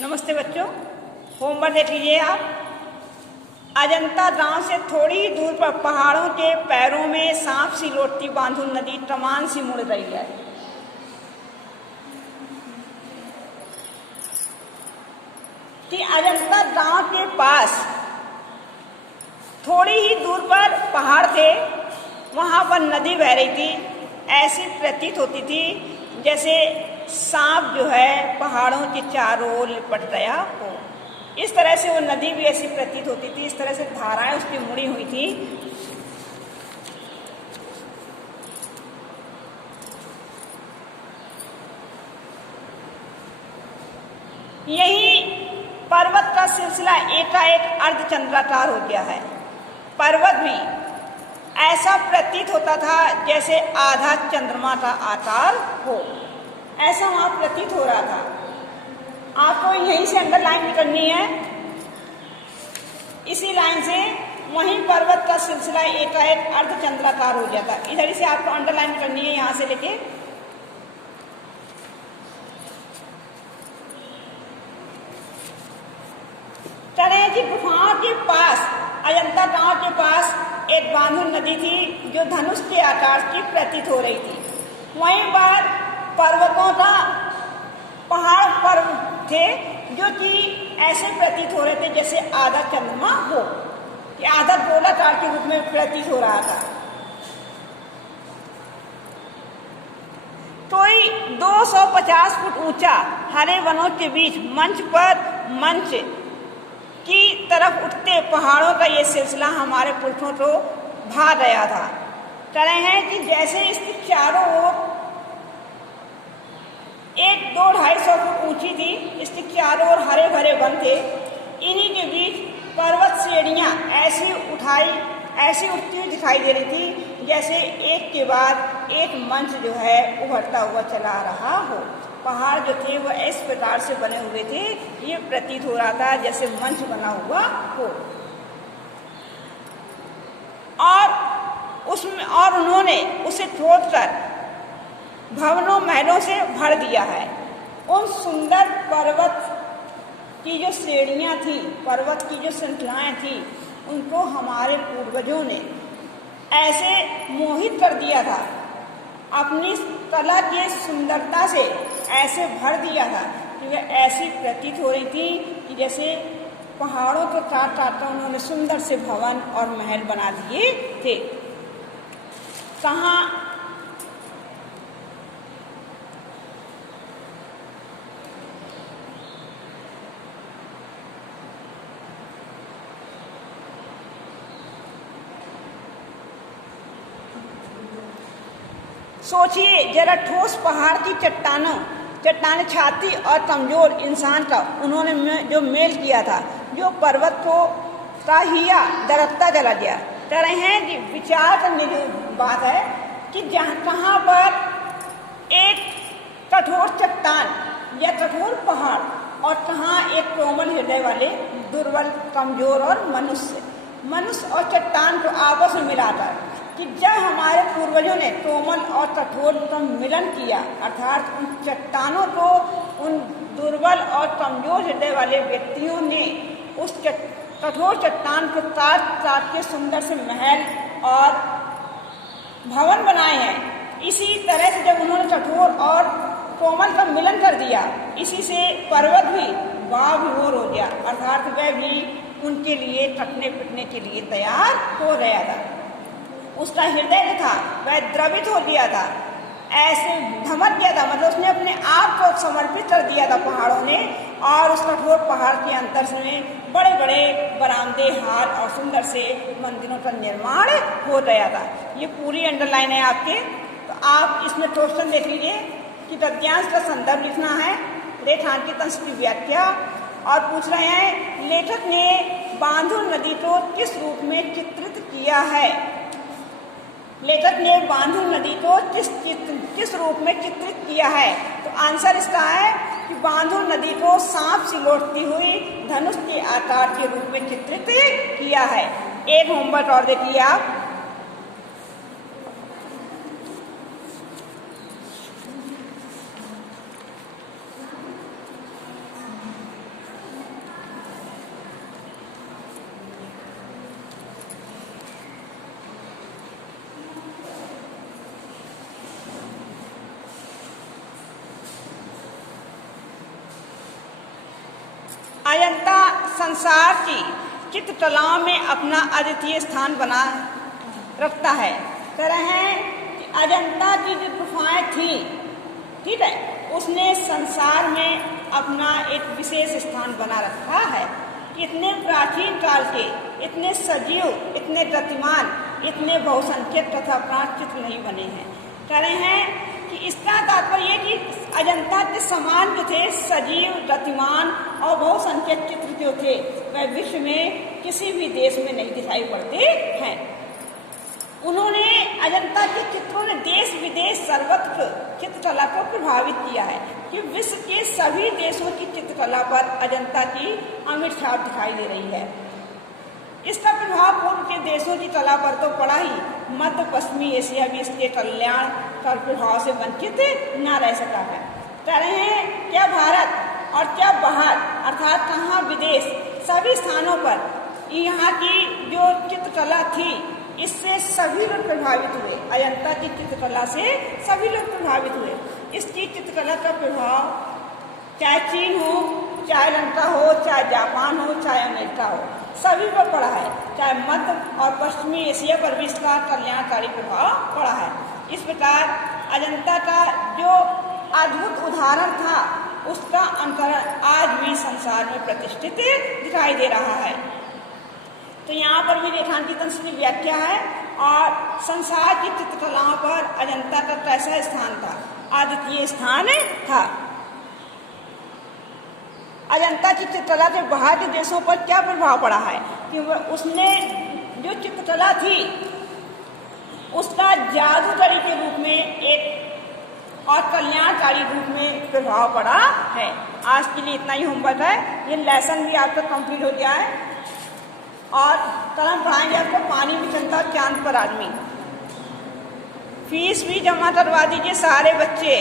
नमस्ते बच्चों, होमवर्क देख लीजिए आप। अजंता गांव से थोड़ी ही दूर पर पहाड़ों के पैरों में सांप सी लौटती बांधुल नदी तमान सी मुड़ रही है। कि अजंता गांव के पास थोड़ी ही दूर पर पहाड़ थे, वहां पर नदी बह रही थी। ऐसी प्रतीत होती थी जैसे सांप जो है पहाड़ों के चारों ओर लिपट गया हो। इस तरह से वो नदी भी ऐसी प्रतीत होती थी, इस तरह से धाराएं उसकी मुड़ी हुई थी। यही पर्वत का सिलसिला एकाएक अर्धचंद्राकार हो गया है। पर्वत भी ऐसा प्रतीत होता था जैसे आधा चंद्रमा का आकार हो, ऐसा वहां प्रतीत हो रहा था। आपको यहीं से अंडरलाइन करनी है, इसी लाइन से वहीं पर्वत का सिलसिला एकाएक अर्धचंद्राकार हो जाता। इधर से आपको अंडरलाइन करनी है, यहां से लेके चले कि गुफाओं के पास, अजंता गांव के पास एक बांधुल नदी थी जो धनुष के आकार की प्रतीत हो रही थी। वहीं पर पर्वतों का पहाड़ पर्वत थे जो कि ऐसे प्रतीत हो रहे थे जैसे आधा चंद्रमा हो, कि आधा गोलाकार के रूप में प्रतीत हो रहा था। कोई 250 फुट ऊंचा हरे वनों के बीच मंच की तरफ उठते पहाड़ों का ये सिलसिला हमारे पुरखों को भा गया था। कह रहे हैं कि जैसे इसके चारों ओर 100-250 फुट ऊंची थी, इसके चारों ओर हरे भरे वन थे। इन्हीं के बीच पर्वत श्रेणियां ऐसी उठती हुई दिखाई दे रही थी जैसे एक के बाद एक मंच जो है उभरता हुआ चला रहा हो। पहाड़ जो थे वह इस प्रकार से बने हुए थे, ये प्रतीत हो रहा था जैसे मंच बना हुआ हो। और उन्होंने उसे खोदकर भवनों महलों से भर दिया है। उन सुंदर पर्वत की जो श्रेणियां थी, पर्वत की जो श्रृंखलाएं थी, उनको हमारे पूर्वजों ने ऐसे मोहित कर दिया था, अपनी कला की सुंदरता से ऐसे भर दिया था कि वह ऐसी प्रतीत हो रही थी कि जैसे पहाड़ों को काट काट कर उन्होंने सुंदर से भवन और महल बना दिए थे। कहाँ सोचिए जरा, ठोस पहाड़ की चट्टाने छाती और कमजोर इंसान का उन्होंने जो मेल किया था, जो पर्वत को हिया दरकता चला गया। कह रहे हैं कि विचार करने की बात है कि कहाँ पर एक कठोर चट्टान या कठोर पहाड़ और कहाँ एक कोमल हृदय वाले दुर्बल कमजोर और मनुष्य और चट्टान को आपस में मिलाकर, कि जब हमारे पूर्वजों ने कोमल और कठोर का मिलन किया, अर्थात उन चट्टानों को, उन दुर्बल और कमजोर हृदय वाले व्यक्तियों ने उस कठोर चट्टान को काट के सुंदर से महल और भवन बनाए हैं। इसी तरह से जब उन्होंने कठोर और कोमल का मिलन कर दिया, इसी से पर्वत भी विभोर हो गया, अर्थात वह भी उनके लिए कटने पिटने के लिए तैयार हो गया था। उसका हृदय जो था वह द्रवित हो गया था, ऐसे धमक गया था, मतलब उसने अपने आप को समर्पित कर दिया था पहाड़ों ने। और उस कठोर पहाड़ के अंतर में बड़े बड़े बरामदे, हाल और सुंदर से मंदिरों का निर्माण हो गया था। ये पूरी अंडरलाइन है आपके, तो आप इसमें क्वेश्चन देख लीजिए कि गद्यांश का संदर्भ लिखना है, रेखांकित की व्याख्या, और पूछ रहे हैं लेखक ने बांधुल नदी को किस रूप में चित्रित किया है। लेखक ने बांधुल नदी को किस रूप में चित्रित किया है, तो आंसर इसका है कि बांधुल नदी को सांप सी लौटती हुई धनुष के आकार के रूप में चित्रित किया है। एक होमवर्क और देखिए आप। अजंता संसार की चित्रकलाओं में अपना अद्वितीय स्थान बना रखता है। कह रहे हैं कि अजंता की जो गुफाएं थी, ठीक है, उसने संसार में अपना एक विशेष स्थान बना रखा है। इतने प्राचीन काल के, इतने सजीव, इतने गतिमान, इतने बहुसंख्यक तथा प्राण चित्र नहीं बने हैं। कह रहे हैं कि इसका तात्पर्य कि अजंता के समान जो थे सजीव, गतिमान और बहुसंख्यक चित्र जो थे वह विश्व में किसी भी देश में नहीं दिखाई पड़ते हैं। उन्होंने अजंता के चित्रों ने देश विदेश सर्वत्र चित्रकला को प्रभावित किया है कि विश्व के सभी देशों की चित्रकला पर अजंता की अमिट छाप दिखाई दे रही है। इसका प्रभाव पूर्व के देशों की कला पर तो पड़ा ही, मध्य पश्चिमी एशिया भी इसके कल्याण का प्रभाव से वंचित न रह सका है। कह रहे हैं क्या भारत और क्या बाहर अर्थात कहाँ विदेश, सभी स्थानों पर यहाँ की जो चित्रकला थी इससे सभी लोग प्रभावित हुए। अजंता की चित्रकला से सभी लोग प्रभावित हुए। इसकी चित्रकला का प्रभाव चाहे चीन हो, चाहे लंका हो, चाहे जापान हो, चाहे अमेरिका हो, सभी पर पड़ा है। चाहे मध्य और पश्चिमी एशिया पर भी इसका कल्याणकारी प्रभाव पड़ा है। इस प्रकार अजंता का जो अद्भुत उदाहरण था उसका अनुकरण आज भी संसार में प्रतिष्ठित दिखाई दे रहा है। तो यहाँ पर भी रेखांकित की व्याख्या है और संसार की चित्रकलाओं पर अजंता का कैसा स्थान था, अद्वितीय स्थान था। अजंता की चित्रकला के बाहर के देशों पर क्या प्रभाव पड़ा है कि उसने जो चित्रकला थी उसका जादूगरी के रूप में एक और कल्याणकारी रूप में प्रभाव पड़ा है। आज के लिए इतना ही होमवर्क है। ये लेसन भी आपका कंप्लीट हो गया है और कल हम पढ़ाएंगे आपको पानी में चलता चांद पर आदमी। फीस भी जमा करवा दीजिए सारे बच्चे।